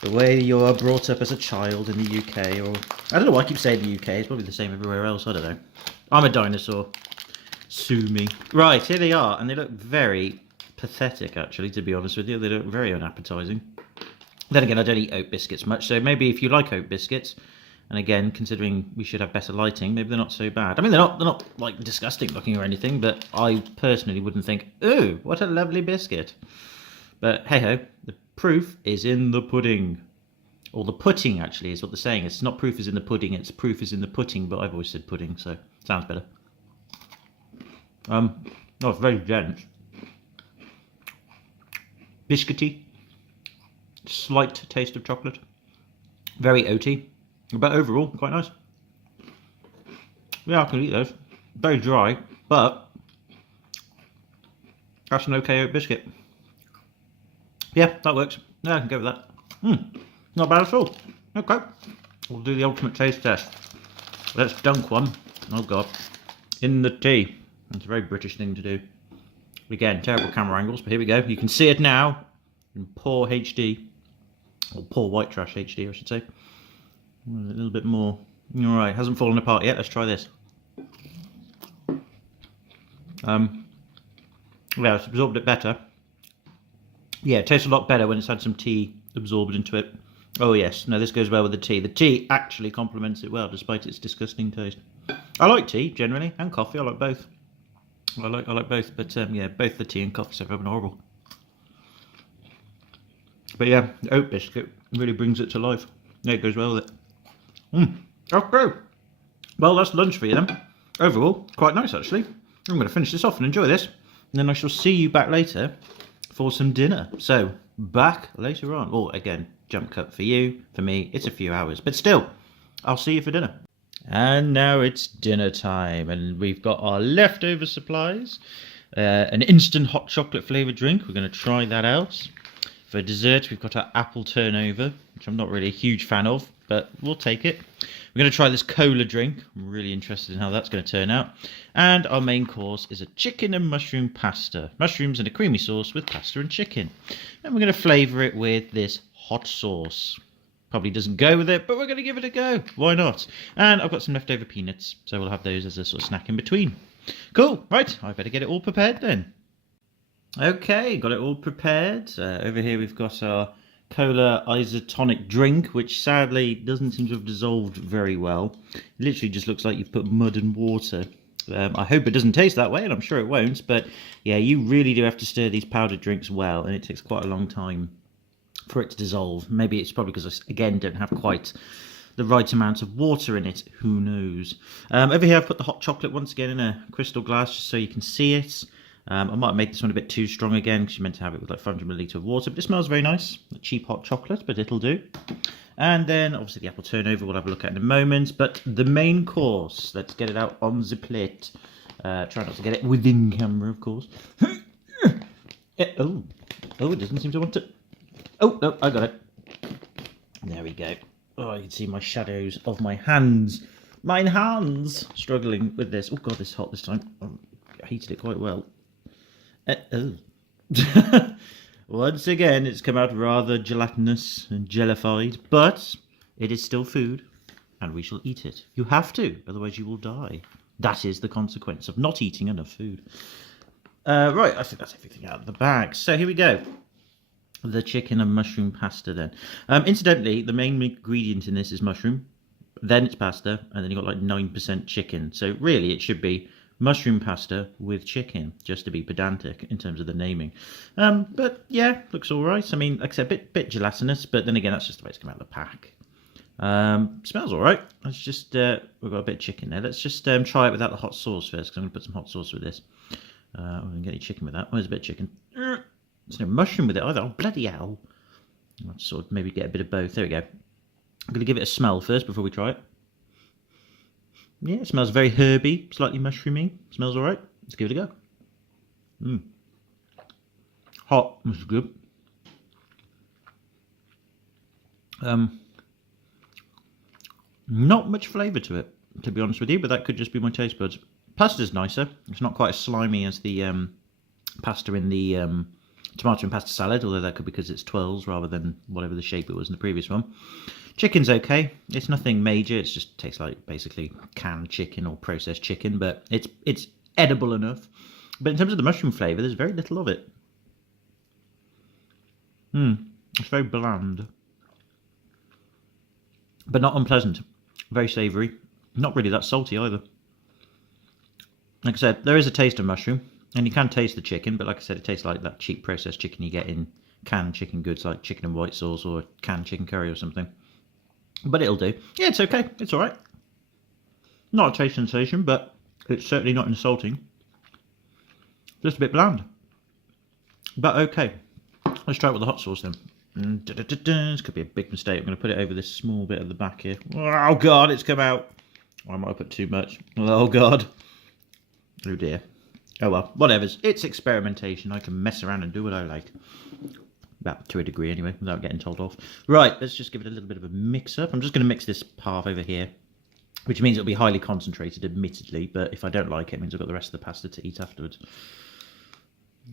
The way you are brought up as a child in the UK, or I don't know why I keep saying the UK, it's probably the same everywhere else, I don't know. I'm a dinosaur. Sue me. Right, here they are, and they look very pathetic actually, to be honest with you. They look very unappetizing. Then again, I don't eat oat biscuits much, so maybe if you like oat biscuits, and again, considering we should have better lighting, maybe they're not so bad. I mean, they're not like disgusting looking or anything, but I personally wouldn't think, ooh, what a lovely biscuit. But hey ho, the proof is in the pudding. Or the putting actually is what they're saying. It's not proof is in the pudding, it's proof is in the putting, but I've always said pudding, so sounds better. Oh, it's very dense. Biscuity. Slight taste of chocolate. Very oaty. But overall, quite nice. Yeah, I can eat those. Very dry, but that's an okay oat biscuit. Yeah, that works. Yeah, I can go with that. Not bad at all. Okay, we'll do the ultimate taste test. Let's dunk one. Oh god, in the tea. It's a very British thing to do. Again, terrible camera angles, but here we go. You can see it now in poor HD, or poor white trash HD, I should say. A little bit more. All right, hasn't fallen apart yet. Let's try this. Yeah, it's absorbed it better. Yeah, it tastes a lot better when it's had some tea absorbed into it. Oh yes, no, this goes well with the tea. The tea actually complements it well, despite its disgusting taste. I like tea generally, and coffee. I like both. I like both, but yeah, both the tea and coffee so horrible. But yeah, the oat biscuit really brings it to life. Yeah, it goes well with it. Okay. Well, that's lunch for you then. Overall, quite nice actually. I'm going to finish this off and enjoy this, and then I shall see you back later for some dinner. So, back later on. Or again, jump cut for you. For me, it's a few hours, but still, I'll see you for dinner. And now it's dinner time, and we've got our leftover supplies. An instant hot chocolate flavoured drink. We're going to try that out. For dessert, we've got our apple turnover, which I'm not really a huge fan of, but we'll take it. We're going to try this cola drink. I'm really interested in how that's going to turn out. And our main course is a chicken and mushroom pasta. Mushrooms and a creamy sauce with pasta and chicken. And we're going to flavour it with this hot sauce. Probably doesn't go with it, but we're going to give it a go. Why not? And I've got some leftover peanuts, so we'll have those as a sort of snack in between. Cool. Right, I better get it all prepared then. Okay, got it all prepared. Over here we've got our cola isotonic drink, which sadly doesn't seem to have dissolved very well. It literally just looks like you've put mud and water. I hope it doesn't taste that way, and I'm sure it won't, but yeah, you really do have to stir these powdered drinks well, and it takes quite a long time for it to dissolve. Maybe it's probably because I, again, don't have quite the right amount of water in it. Who knows? Over here I've put the hot chocolate once again in a crystal glass just so you can see it. I might have made this one a bit too strong again because you meant to have it with like 500ml of water, but it smells very nice. A cheap hot chocolate, but it'll do. And then obviously the apple turnover we'll have a look at in a moment, but the main course, let's get it out on the plate. Try not to get it within camera, of course. Oh, it doesn't seem to want to. Oh, no, I got it. There we go. Oh, you can see my shadows of my hands. Mine hands struggling with this. Oh god, this is hot this time. I heated it quite well. Once again, it's come out rather gelatinous and jellified, but it is still food, and we shall eat it. You have to, otherwise you will die. That is the consequence of not eating enough food. Right, I think that's everything out of the bag. So here we go. The chicken and mushroom pasta then. Incidentally, the main ingredient in this is mushroom, then it's pasta, and then you've got like 9% chicken. So really it should be mushroom pasta with chicken, just to be pedantic in terms of the naming. But yeah, looks all right. I mean, like I said, a bit gelatinous, but then again, that's just the way it's come out of the pack. Smells all right. Let's just we've got a bit of chicken there. Let's just try it without the hot sauce first, because I'm going to put some hot sauce with this. We're going to get any chicken with that. Where's a bit of chicken? There's no mushroom with it either. Oh, bloody hell. I'll sort of maybe get a bit of both. There we go. I'm going to give it a smell first before we try it. Yeah, it smells very herby, slightly mushroomy. Smells all right. Let's give it a go. Hot. This is good. Not much flavour to it, to be honest with you, but that could just be my taste buds. Pasta's nicer. It's not quite as slimy as the pasta in the tomato and pasta salad, although that could be because it's twirls rather than whatever the shape it was in the previous one. Chicken's okay. It's nothing major. It just tastes like basically canned chicken or processed chicken, but it's edible enough. But in terms of the mushroom flavour, there's very little of it. It's very bland, but not unpleasant. Very savoury. Not really that salty either. Like I said, there is a taste of mushroom, and you can taste the chicken, but like I said, it tastes like that cheap processed chicken you get in canned chicken goods, like chicken and white sauce or canned chicken curry or something. But it'll do. Yeah, it's okay. It's alright. Not a taste sensation, but it's certainly not insulting. Just a bit bland. But okay. Let's try it with the hot sauce then. This could be a big mistake. I'm going to put it over this small bit at the back here. Oh god, it's come out. I might have put too much. Oh god. Oh dear. Oh well, whatever's. It's experimentation. I can mess around and do what I like. Well, to a degree anyway, without getting told off. Right, let's just give it a little bit of a mix up. I'm just going to mix this half over here, which means it'll be highly concentrated, admittedly, but if I don't like it, it means I've got the rest of the pasta to eat afterwards.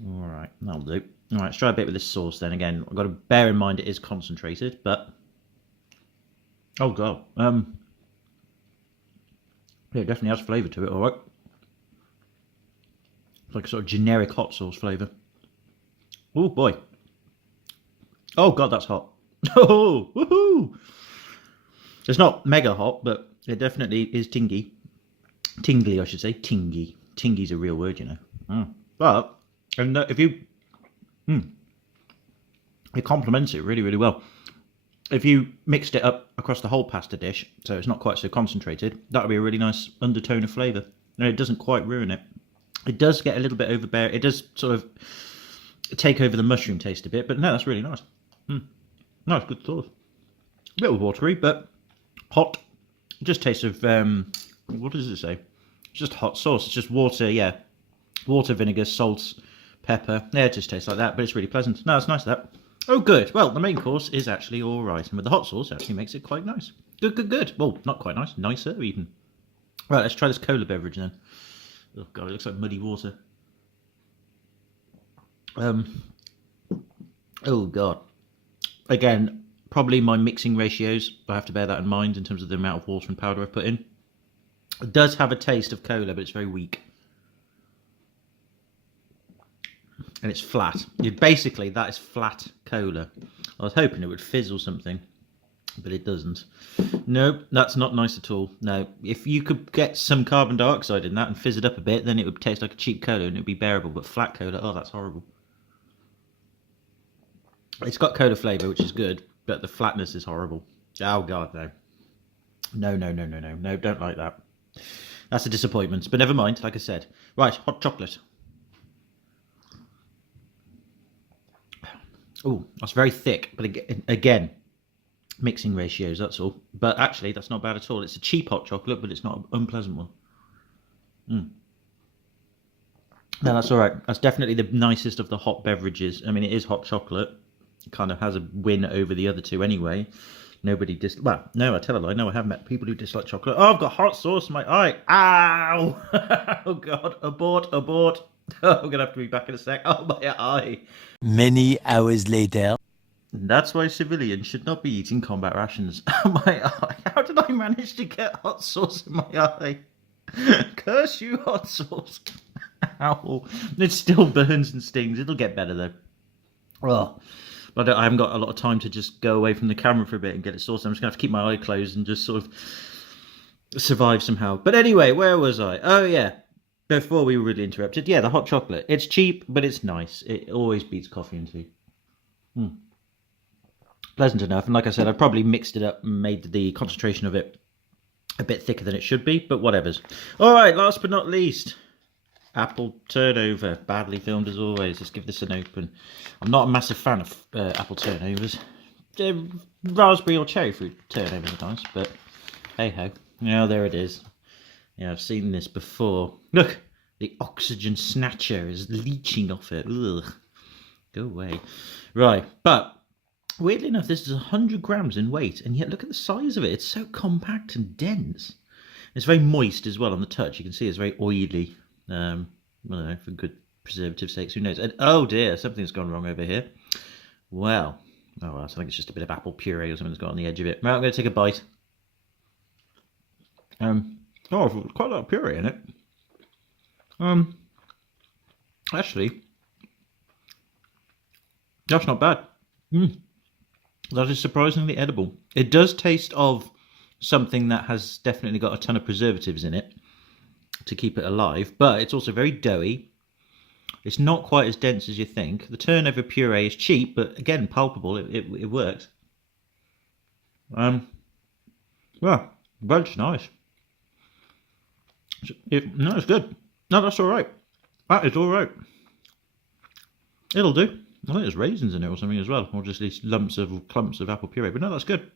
Alright, that'll do. Alright, let's try a bit with this sauce then. Again, I've got to bear in mind it is concentrated, but... Oh god. Yeah, it definitely has flavour to it, alright. It's like a sort of generic hot sauce flavour. Oh boy. Oh god, that's hot. Oh, woohoo! It's not mega hot, but it definitely is tingy. Tingly, I should say. Tingy. Tingy's a real word, you know. But... And if you, it complements it really, really well. If you mixed it up across the whole pasta dish, so it's not quite so concentrated, that would be a really nice undertone of flavour. And it doesn't quite ruin it. It does get a little bit overbearing. It does sort of take over the mushroom taste a bit, but no, that's really nice. Nice, good sauce. A bit watery, but hot. It just tastes of, what does it say? It's just hot sauce. It's just water, yeah. Water, vinegar, salt, pepper. Yeah, it just tastes like that, but it's really pleasant. No, it's nice, that. Oh, good. Well, the main course is actually all right, and with the hot sauce, it actually makes it quite nice. Good, good, good. Well, not quite nice. Nicer, even. Right, let's try this cola beverage, then. Oh, God, it looks like muddy water. Oh, God. Again, probably my mixing ratios. I have to bear that in mind in terms of the amount of water and powder I've put in. It does have a taste of cola, but it's very weak. And it's flat. Basically, that is flat cola. I was hoping it would fizz or something, but it doesn't. Nope, that's not nice at all. No, if you could get some carbon dioxide in that and fizz it up a bit, then it would taste like a cheap cola and it would be bearable. But flat cola, oh, that's horrible. It's got cola flavour, which is good, but the flatness is horrible. Oh, God, no. No, no, no, no, no. No, don't like that. That's a disappointment. But never mind, like I said. Right, hot chocolate. Oh, that's very thick, but again, mixing ratios, that's all. But actually, that's not bad at all. It's a cheap hot chocolate, but it's not an unpleasant one. No, that's all right. That's definitely the nicest of the hot beverages. I mean, it is hot chocolate. It kind of has a win over the other two anyway. Nobody well, no, I tell a lie. No, I have met people who dislike chocolate. Oh, I've got hot sauce in my eye. Ow! Oh, God. Abort, abort. Oh, I'm going to have to be back in a sec. Oh, my eye. Many hours later. That's why civilians should not be eating combat rations. My eye. How did I manage to get hot sauce in my eye? Curse you, hot sauce. Ow. It still burns and stings. It'll get better, though. Oh, but I haven't got a lot of time to just go away from the camera for a bit and get it sauced. I'm just going to have to keep my eye closed and just sort of survive somehow. But anyway, where was I? Oh, yeah. Before we were really interrupted, yeah, the hot chocolate. It's cheap, but it's nice. It always beats coffee and tea. pleasant enough. And like I said, I probably mixed it up and made the concentration of it a bit thicker than it should be, but whatever's. All right, last but not least, apple turnover. Badly filmed as always. Let's give this an open. I'm not a massive fan of apple turnovers. Raspberry or cherry fruit turnovers are nice, but hey ho. Yeah, there it is. Yeah, I've seen this before. Look, the oxygen snatcher is leaching off it. Ugh. Go away. Right, but weirdly enough, this is 100 grams in weight, and yet look at the size of it. It's so compact and dense. It's very moist as well on the touch. You can see it's very oily. I don't know, for good preservative sakes, who knows? And, oh dear, something's gone wrong over here. Well, I think it's just a bit of apple puree or something that's got on the edge of it. Right, I'm going to take a bite. Quite a lot of puree in it. Actually, that's not bad. That is surprisingly edible. It does taste of something that has definitely got a ton of preservatives in it to keep it alive, but it's also very doughy. It's not quite as dense as you think. The turnover puree is cheap, but again, palpable. It works. Yeah, bread's nice. No, it's good. No, that's all right. That is all right. It'll do. I think there's raisins in it or something as well, or just these clumps of apple puree. But no, that's good.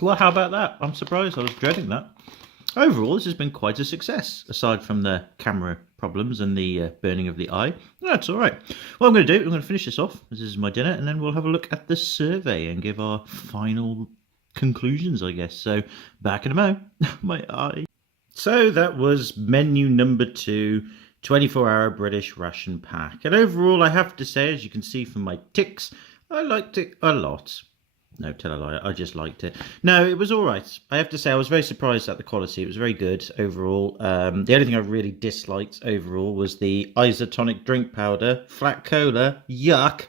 Well, how about that? I'm surprised. I was dreading that. Overall, this has been quite a success, aside from the camera problems and the burning of the eye. That's all right. What I'm going to do, I'm going to finish this off. This is my dinner, and then we'll have a look at the survey and give our final conclusions, I guess. So, back in a mo. My eye. So that was menu number 2, 24-hour British ration pack. And overall, I have to say, as you can see from my ticks, I liked it a lot. No, tell a lie, I just liked it. No, it was all right. I have to say, I was very surprised at the quality. It was very good overall. The only thing I really disliked overall was the isotonic drink powder, flat cola, yuck,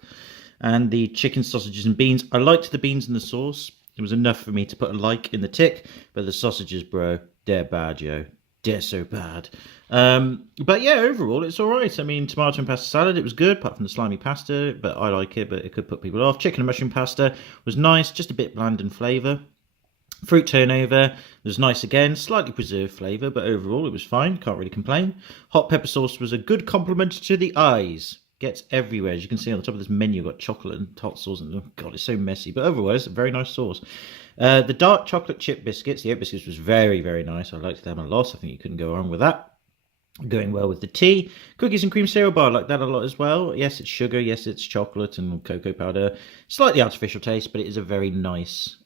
and the chicken sausages and beans. I liked the beans and the sauce. It was enough for me to put a like in the tick, but the sausages, bro, they're bad, yo. They're so bad. But yeah, overall, it's all right. I mean, tomato and pasta salad, it was good, apart from the slimy pasta, but I like it, but it could put people off. Chicken and mushroom pasta was nice, just a bit bland in flavour. Fruit turnover was nice again, slightly preserved flavour, but overall it was fine, can't really complain. Hot pepper sauce was a good compliment to the eyes. Gets everywhere. As you can see on the top of this menu, I've got chocolate and hot sauce, and oh god, it's so messy. But overall, it's a very nice sauce. The dark chocolate chip biscuits, the oat biscuits, was very, very nice. I liked them a lot. I think you couldn't go wrong with that. Going well with the tea. Cookies and cream cereal bar, I like that a lot as well. Yes, it's sugar. Yes, it's chocolate and cocoa powder. Slightly artificial taste, but it is a very nice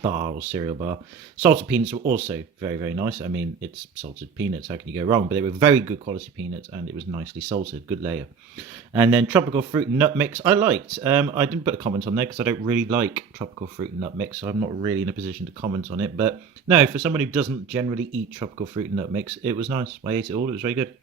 bar or cereal bar. Salted peanuts were also very, very nice. I mean, it's salted peanuts. How can you go wrong? But they were very good quality peanuts, and it was nicely salted. Good layer. And then tropical fruit and nut mix, I liked. I didn't put a comment on there because I don't really like tropical fruit and nut mix, so I'm not really in a position to comment on it. But no, for someone who doesn't generally eat tropical fruit and nut mix, it was nice. I ate it all. It was very good.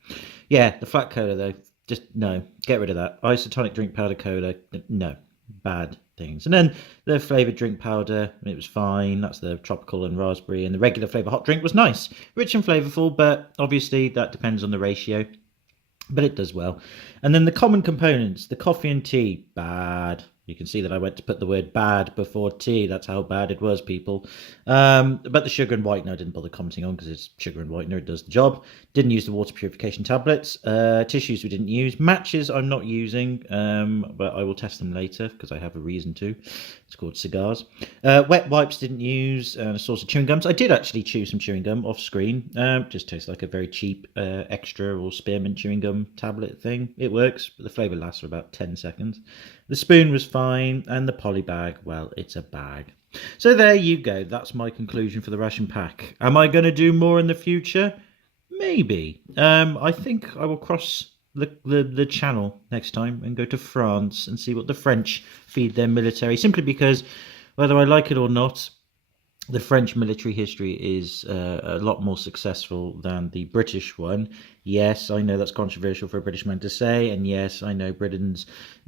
Yeah, the flat cola though, just no. Get rid of that. Isotonic drink powder cola, no. Bad things. And then the flavoured drink powder, it was fine. That's the tropical and raspberry. And the regular flavour hot drink was nice. Rich and flavourful, but obviously that depends on the ratio. But it does well. And then the common components, the coffee and tea, bad. You can see that I went to put the word bad before tea. That's how bad it was, people. But the sugar and whitener I didn't bother commenting on because it's sugar and whitener. It does the job. Didn't use the water purification tablets. Tissues we didn't use. Matches I'm not using, but I will test them later because I have a reason to. It's called cigars. Wet wipes didn't use. A source of chewing gums. I did actually chew some chewing gum off screen. Just tastes like a very cheap extra or spearmint chewing gum tablet thing. It works, but the flavour lasts for about 10 seconds. The spoon was fine, and the poly bag, well, it's a bag. So there you go. That's my conclusion for the ration pack. Am I going to do more in the future? Maybe. I think I will cross the channel next time and go to France and see what the French feed their military, simply because whether I like it or not, the French military history is a lot more successful than the British one. Yes, I know that's controversial for a British man to say, and yes, I know Britain's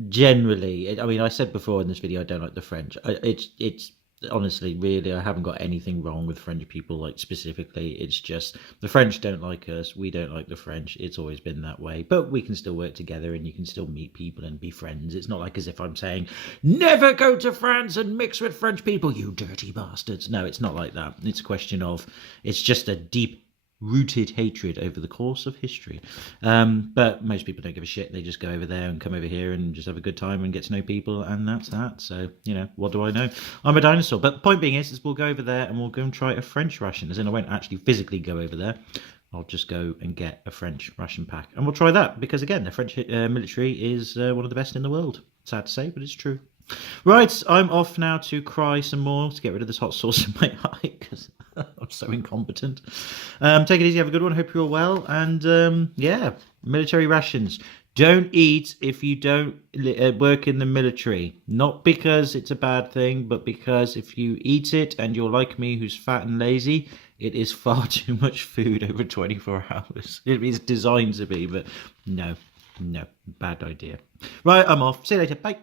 generally. I mean, I said before in this video I don't like the French. It's honestly, really, I haven't got anything wrong with French people, like specifically. It's just the French don't like us. We don't like the French. It's always been that way. But we can still work together and you can still meet people and be friends. It's not like as if I'm saying, never go to France and mix with French people, you dirty bastards. No, it's not like that. It's a question of, it's just a deep rooted hatred over the course of history. But most people don't give a shit. They just go over there and come over here and just have a good time and get to know people, and that's that. So, what do I know? I'm a dinosaur. But the point being is we'll go over there and we'll go and try a French ration. As in, I won't actually physically go over there. I'll just go and get a French ration pack. And we'll try that because, again, the French military is one of the best in the world. Sad to say, but it's true. Right, I'm off now to cry some more to get rid of this hot sauce in my eye because I'm so incompetent. Take it easy, have a good one. Hope you're all well. And military rations. Don't eat if you don't work in the military. Not because it's a bad thing, but because if you eat it and you're like me who's fat and lazy, it is far too much food over 24 hours. It is designed to be, but no, bad idea. Right, I'm off. See you later. Bye.